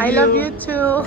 I love you too.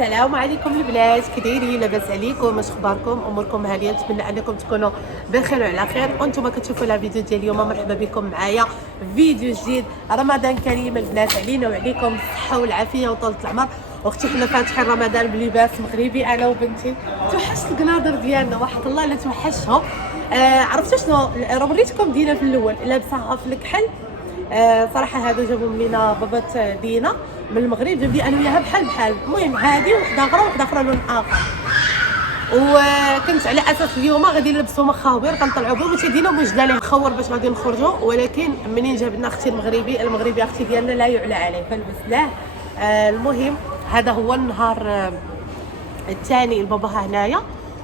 السلام عليكم البنات، كي دايرين؟ لاباس عليكم؟ اش اخباركم؟ اموركم هانيه؟ نتمنى انكم تكونوا بخير وعلى خير. وانتم كتشوفوا لا فيديو ديال اليوم، مرحبا بكم معايا فيديو جديد. رمضان كريم البنات علينا وعليكم، الصحه والعافيه وطولة العمر. واختي كنا فاتحين رمضان بلباس مغربي انا وبنتي. توحشت القناضر ديالنا، واحد الله لا توحشهم. عرفتوا شنو راه وريتكم دينا في الاول لابسه في الكحل. صراحه هادو جابهم لينا بابات دينا من المغرب، جاب لي انا وياها بحال. المهم هذه وحده اخرى لون اخر، وكنت على اساس اليوم غادي نلبسوا خاوبر كنطلعوا بهم وتيدينا وجدنا ليه خور باش غادي نخرجوا. ولكن منين جاب لنا اختي المغربي اختي ديالنا لا يعلى عليه فلبسناه. المهم هذا هو النهار الثاني لباباها هنايا،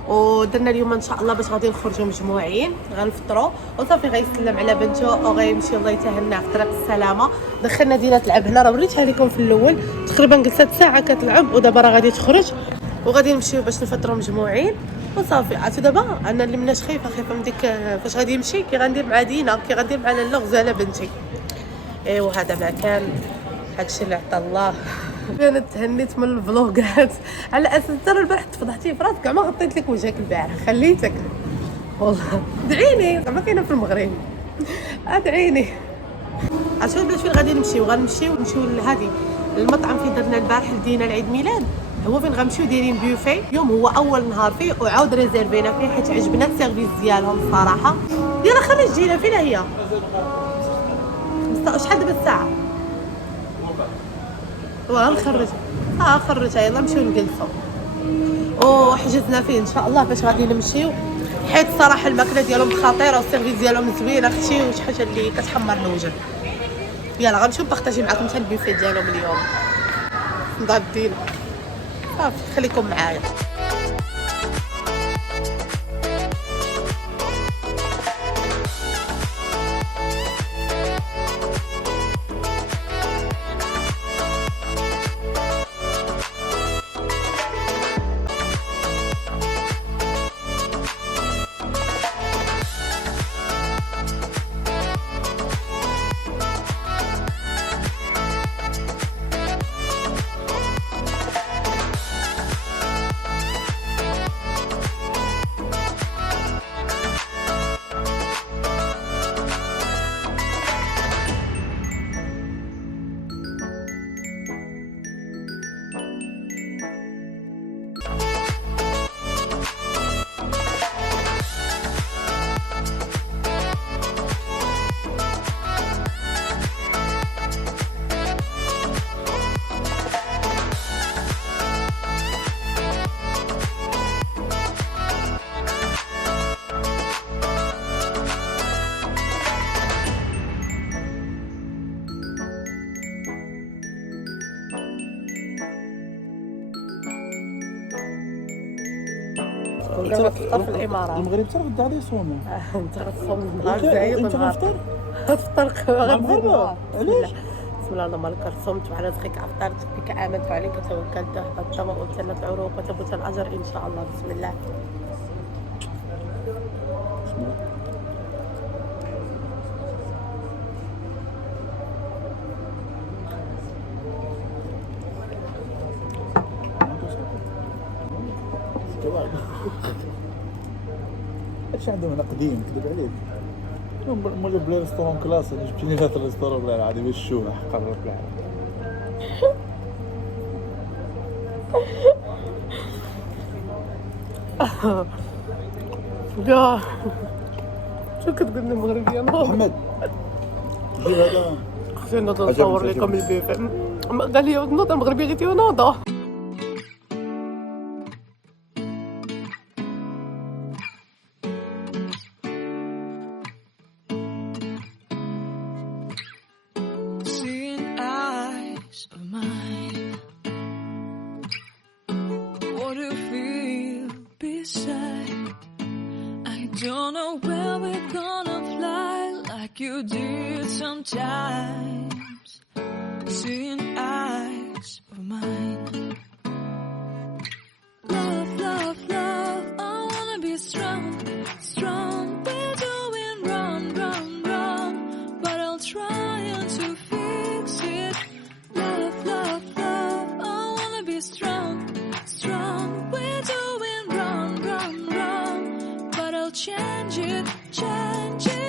ودرنا اليوم ان شاء الله باش غادي نخرجوا مجموعين غنفطروا وصافي. غيسلم على بنته وغيمشي الله يتهنى في طريق السلامه. دخلنا دينا تلعب هنا، راه وريتها لكم في الاول تقريبا جلست ساعه كتلعب، ودابا راه غادي تخرج وغادي نمشيو باش نفطروا مجموعين وصافي. عرفتوا دابا انا اللي مناش خايفه من ديك فاش غادي يمشي كي غندير مع دينا، كي غندير مع اللغز على بنتي. ايوا هذا ما كان، هادشي اللي عطا الله. انا تهنيت من الفلوغات على اساس ترى البارح تفضحتي في راسك، كاع ما غطيت لك وجهك البارح خليتك. والله ادعيني، زعما كاينه في المغرب ادعيني. عرفتوا باش فين غادي نمشيو لهادي المطعم فين درنا البارح لدينا العيد ميلاد. هو فين غنمشيو دايرين بيوفي اليوم، هو اول نهار فيه وعاود ريزيرفينا فيه حيت عجبنا السيرفيس ديالهم الصراحه. يلا خرج جينا فين هي شحال دابا الساعه؟ غنخرج خرجها. يلا نمشيو نجلسوا وحجزنا فيه ان شاء الله باش غادي نمشيو، حيت الصراحه الماكله ديالهم خطيره والسيرفيس ديالهم زوين اختي، وشي حاجه اللي كتحمر الوجه. يلا غنمشيو نبارطاجي معكم حتى البيفي ديالهم اليوم مضادين. صافي خليكم معايا. دابا تفطر في الامارات. المغرب حتى غدا غادي يصوموا. انت غتصوم نهار زايد. انت غتفطر؟ غتفطر غنفطر. علاش؟ بسم الله اللهم لك صمت وعلى رزقك افطرت، بك امنت وعليك توكلت، هبطت وابتلت العروق وثبت الاجر ان شاء الله. بسم الله. اش عندهم هنا قديم كذب عليك. ما جاب لي ريستورون كلاس، انا جبت لي هذا الريستورون بالله العظيم الشوح قرب العالم. يا شو كتقول لي مغربيه محمد جيب هذا. خصني نوض نصور لكم البيف. قال لي نوض المغربيه غير نوض. you did sometimes, seeing eyes of mine. Love, love, love, I wanna be strong, strong. We're doing wrong, wrong, wrong, but I'll try to fix it. Love, love, love, I wanna be strong, strong. We're doing wrong, wrong, wrong, but I'll change it, change it.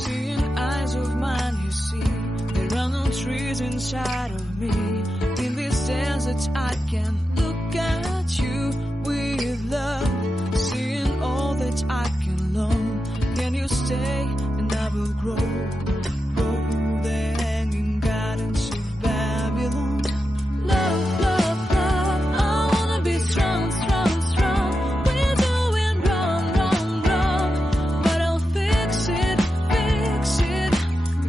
Seeing eyes of mine, you see, there are no trees inside of me. In this desert, I can look at you with love. Seeing all that I can learn. Can you stay and I will grow? Grow the hanging gardens of Babylon. Love, love, love, I wanna be strong, strong, strong. We're doing wrong, wrong, wrong, but I'll fix it, fix it.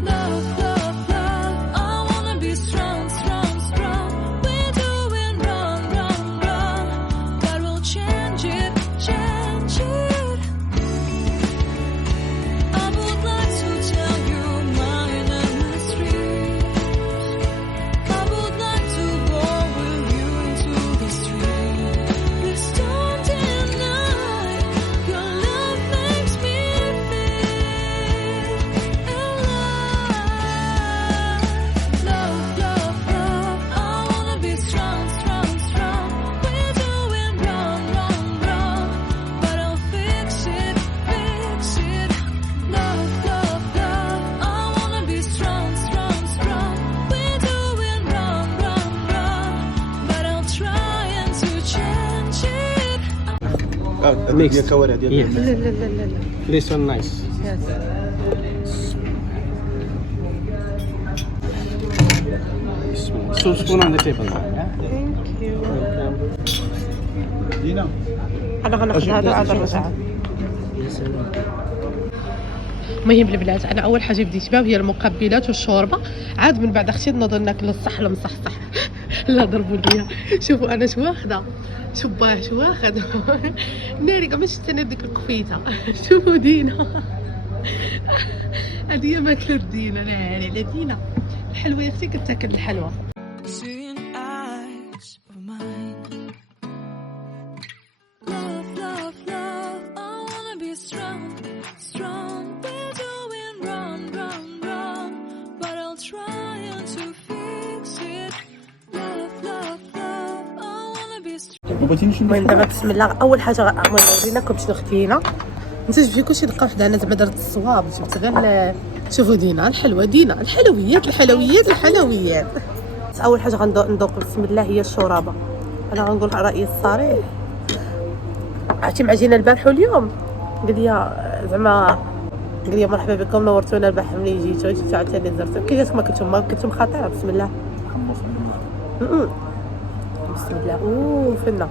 Love, love, love, I wanna be strong, strong, strong. We're doing wrong, wrong, wrong, but we'll change it, change it. I would like to tell you my mysteries. I would like to go with you into the street. Please don't deny your love makes me feel alive. Love, love, love, I wanna be strong, strong, strong. We're doing wrong, wrong, wrong, but I'll fix it, fix it. Love, love, love, I wanna be strong, strong, strong. We're doing wrong, wrong, wrong, but I'll try to change it. ديال كوارع ديال Yes. لا لا لا لا لا. This one nice. Yes. So spoon on the table. Thank you. دينا انا غناخذ هذا وهذا الرجعه. المهم البنات انا اول حاجه بديت بها هي المقبلات والشوربه، عاد من بعد اختي نوض ناكل الصح المصحصح. لا ضربوا ليا. شوفوا انا شو واخده، شباه شو واخد. ناري كاع ما شفت انا ديك القفيته. شوفوا دينا. هذه ماكله دينا، ناري على دينا. الحلوه يا اختي كتاكل الحلوه. Seeing eyes of mine. Love, love, love, I wanna be strong, strong. We're doing wrong, wrong, wrong, but I'll try to fix it. Love, love, love, I wanna be strong. بغيتي نمشي المهم دابا بسم الله اول حاجه المهم وريناكم شنو خدينا. انت جبتي كلشي دقه وحده، انا زعما درت الصواب جبت غير. شوفوا دينا الحلوه، دينا الحلويات الحلويات الحلويات. اول حاجه غندوق بسم الله هي الشوربه. انا غنقول رايي الصريح، عرفتي معجينه البارح واليوم قال لي زعما قال لي مرحبا بكم نورتونا البارح ملي جيتو عاوتاني زرتو. كي جاتكم كنتم خطيره بسم الله. بسم الله. اوه فنه.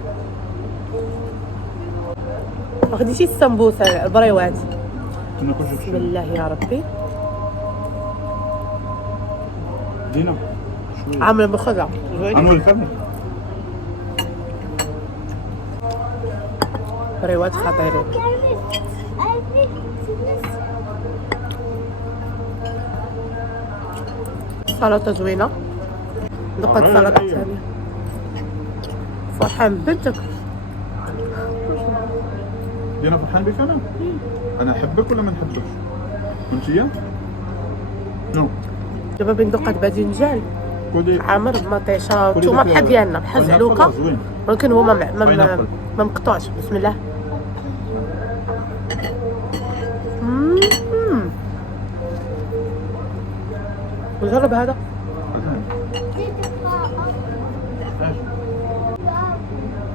ما خديتيش السمبوسه البريوات. ناكل بسم الله يا ربي. دينا شويه عامله بخضره عملوا الفم. بريوات خطيرين. سلطه زوينه. دقه السلطه الثانيه. فرحان بنتك. دينا فرحان بك انا؟ انا احبك ولا ما نحبكش؟ وانتيا؟ نو دابا بين دقه باذنجان كودي عامر بمطيشه كل الثومه داك بحال ديالنا بحال زعلوكه، زوين. ولكن هو باينابل. ما مقطوعش. بسم الله. وجرب هذا.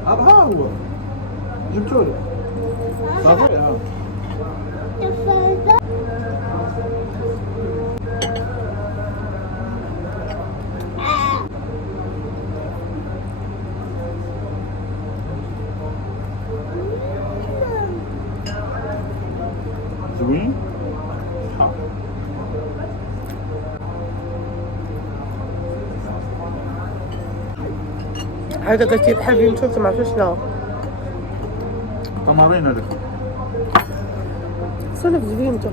ها هو جبتولي صافي. ها زوين. صح. هذا قلتي بحال فيمتو ما عرفتش شنو تمارين هذاك. نفس فيمتو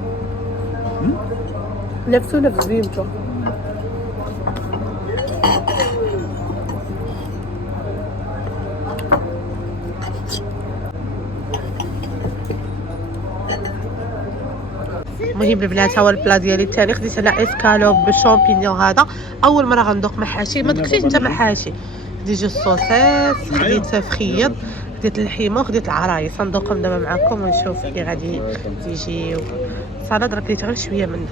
نفس فيمتو. المهم البنات هو البلا ديالي الثاني. خديت انا اسكالوب بالشامبينيون. هذا اول مره غندوق محاشي. ما دقتيش انت محاشي؟ خديت الصوصيص، خديت فخيض، خديت الحيمه، خديت العرايس. غندوقهم دابا معكم ونشوف كي غادي تيجيو. صالاد راه كليت غير شويه منه.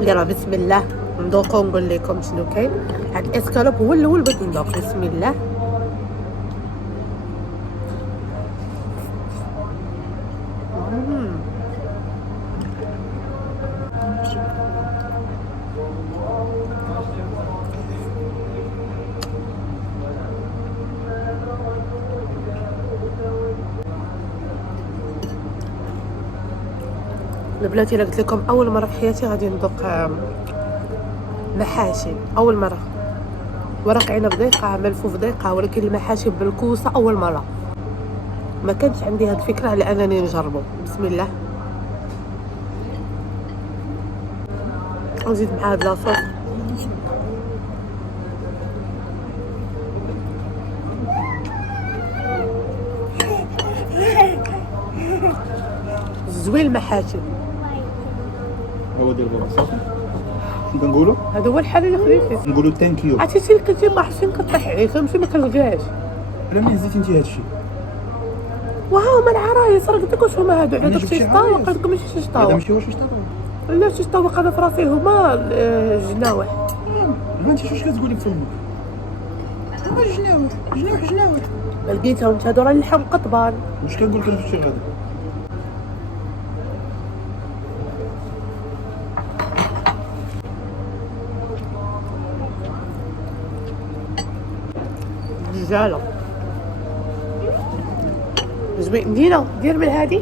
اللي راه بسم الله ندوقو ونقول لكم شنو كاين. هاد الاسكالوب هو الاول بغيت ندوق. بسم الله. البنات الا قلت لكم اول مره في حياتي غادي ندوق محاشي. اول مره ورق عنب ضيقه، ملفوف ضيقه، ولكن المحاشي بالكوسه اول مره. ما كانش عندي هاد الفكره على انني نجربه. بسم الله. نزيد مع هاد لاصوص. زوين المحاشي. هو ديال بابا صافي. كنقولوا هذا هو الحل اللي خديتيه. نقولوا ثانك يو. عرفتي كنتي ما حسين كطيح عليه فهمتي ما كنلقاهاش. على من هزيتي انت هادشي؟ وها هما العرايس راه قلت لك واش هما هادو. عندك شي شطاوق عندكم ماشي شي هذا شطاوق. ماشي واش شطاوق. لا شي شطاوق انا في راسي هما الجناوح. ما انت واش كتقولي بفمك؟ هما جناوح. لقيتهم هادو راه اللحم قطبان. واش كنقول لك انا في الشيء هذا؟ رجاله زوين. دينا دير من هادي.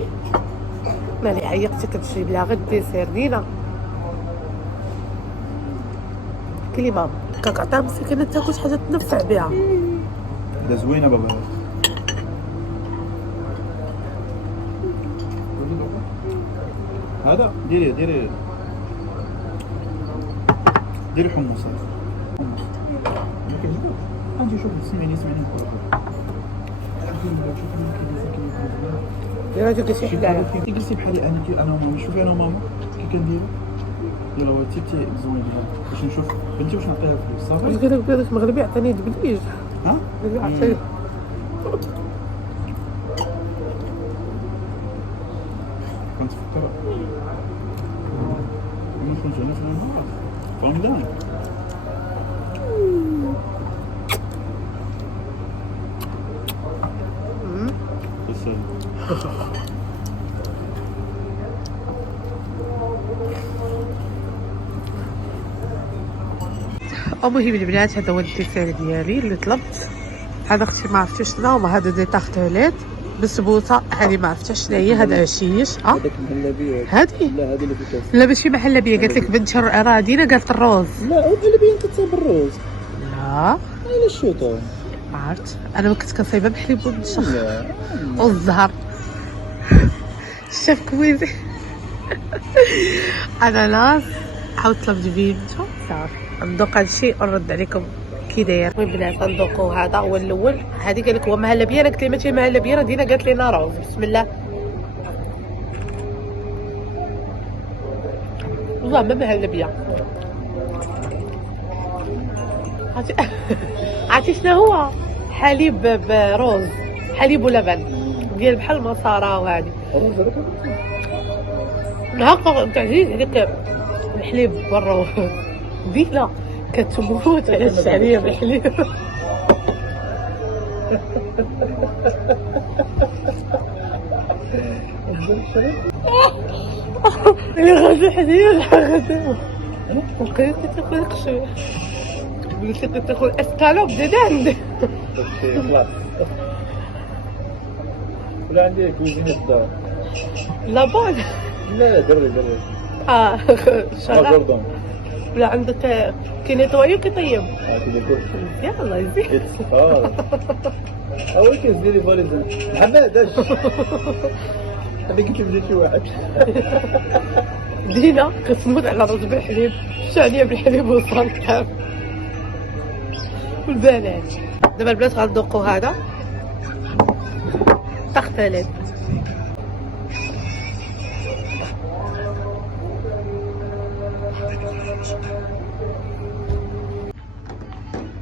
مالي عيقتي كتجيب لها غير الديسير. دينا كلي ماما كنعطيها مسكينه تاكل شي حاجه تنفع بها. هذا زوينه بابا. هذا ديري حمص. انت شوف سمعني يا راجل كتشي حدا جلسي بحالي انا وماما. شوفي انا وماما كي كنديرو. يلا بغيتي زوين باش نشوف بنتي واش نعطيها فلوس. صافي واش قالك بلادك مغربي عطاني دبليج. ها عطاني كنتفكر انا كنت هنا في النهار في رمضان. المهم البنات هذا هو الديسير ديالي اللي طلبت. هذا اختي ما عرفتش شنو هما. هذا دي تارتليت بسبوسه. هذه ما عرفتش شنو هي. هذا عشيش. هذاك المهلبيه. هذه لا هذه اللي في الكاس. لا ماشي محلبيه. قالت لك بنت راه دينا قالت الروز. لا المهلبيه كتصايب بالروز. لا اين الشوطه؟ ما عرفت انا ما كنت كنصايبها بحليب والنشا لا والزهر. شاف كويزي اناناس. عاود طلبت فيمتو صافي. ندوق هادشي ونرد عليكم كي داير. المهم البنات ندوقو. هذا هو الاول. هذه قال لك هو مهلبيه. انا قلت لها ماشي مهلبيه راه دينا قالت لنا روز. بسم الله. والله ما مهلبيه. عرفتي شنو هو؟ حليب بروز. حليب ولبن ديال بحال المسارة وهادي هكا تعزيز هذيك الحليب والروز. دينا كتموت على الشعريه بالحليب. اللي غادي حزين غادي وقيت تاكل قشوه. قلت لك تاكل اسكالوب ديدان. خلاص ولا عندي كوزينه في الدار. لابون لا دري شغال جوردون ولا عندك كي نيطوي وكي طيب؟ يلا يزيد. اول كيس ديري فاليزا ما بعداش. هذيك كنت بديت شي واحد. دينا كتموت على رز بالحليب، الشعريه بالحليب والصنكاب والبنات. دابا البنات غندوقوا هذا تختلف.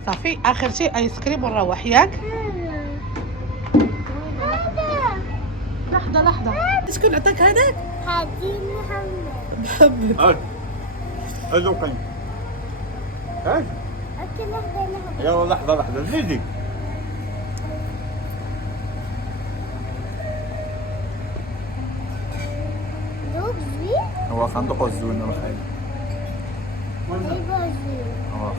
صافي اخر شيء ايس كريم ونروح ياك. لحظه شكون عطاك هذاك؟ هادي محمد. محمد. ذوقي. هاك أكل لحظة. يلا لحظة زيدي. ذوق زوين. هو خندق الزوين الخير. أيوة زوين.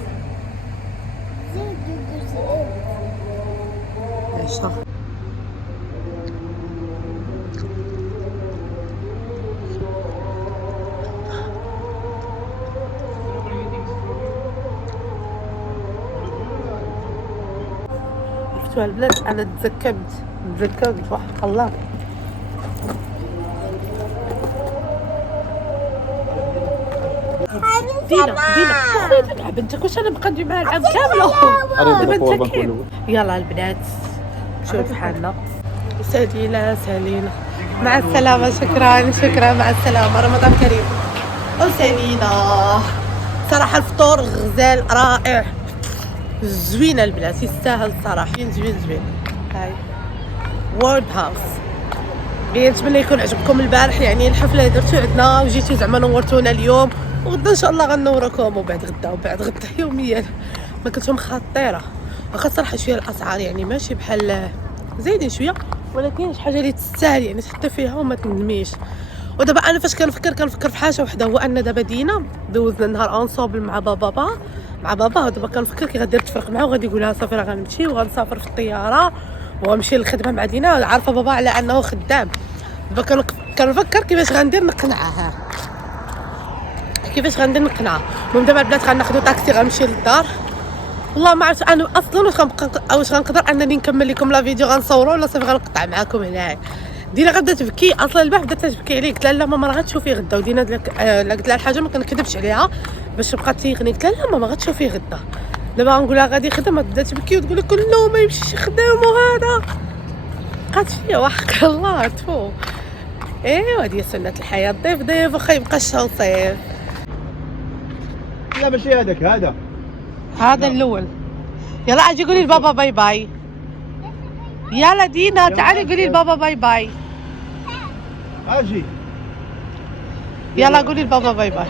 زين دوق زين. ايش صح؟ شفتوا البنات انا تزكمت وحق الله. دينا خويا تلعب بنتك، واش انا مقدم معها العام كامله دابا انت كاين. يلا البنات شوف حالنا. سالينا مع السلامه. شكرا مع السلامه. رمضان كريم. وسالينا صراحه الفطور غزال رائع زوينه البنات، يستاهل صراحه. زوين. هاي وورد هاوس. نتمنى يكون عجبكم البارح، يعني الحفله اللي درتو عندنا وجيتو زعما نورتونا اليوم، وغدا ان شاء الله غنوركم وبعد غدا يوميا. ما كنتم خطيره، واخا صراحه شويه الاسعار يعني ماشي بحال زايدين شويه، ولكن شي حاجه اللي تستاهل يعني تحط فيها وما تندميش. ودابا انا فاش كنفكر في حاجه وحده، هو ان دابا دينا دوزنا النهار انصوبل مع بابا ودابا كنفكر كي غادي نتفرق معاه وغادي يقول لها صافي راه غنمشي وغنسافر في الطياره وغنمشي للخدمه مع دينا. عارفه بابا على انه خدام، دابا كنفكر كيفاش غندير نقنعها. المهم دابا البنات غناخذوا طاكسي غنمشي للدار. والله ما عرفت انا اصلا واش غنقدر انني نكمل لكم لا فيديو غنصوروا ولا صافي غنقطع معكم هنايا. دينا غدا تبكي اصلا البارح بدات تبكي عليه، قلت لها لا ماما راه غتشوفي غدا. ودينا قلت لها الحاجه ما كنكذبش عليها باش تبقى تيقني، قلت لها لا ماما غتشوفي غدا. دابا غنقول لها غادي خدمه تبدا تبكي وتقول لك لا ما يمشيش يخدم وهذا بقات فيا وحق الله تفو. ايوا هذه سنه الحياه، ضيف واخا يبقى الشهر صيف. لا ماشي هذاك هذا الاول. يلا اجي قولي لبابا باي باي. يلا دينا تعالي قولي لبابا باي باي. اجي يلا قولي لبابا باي باي.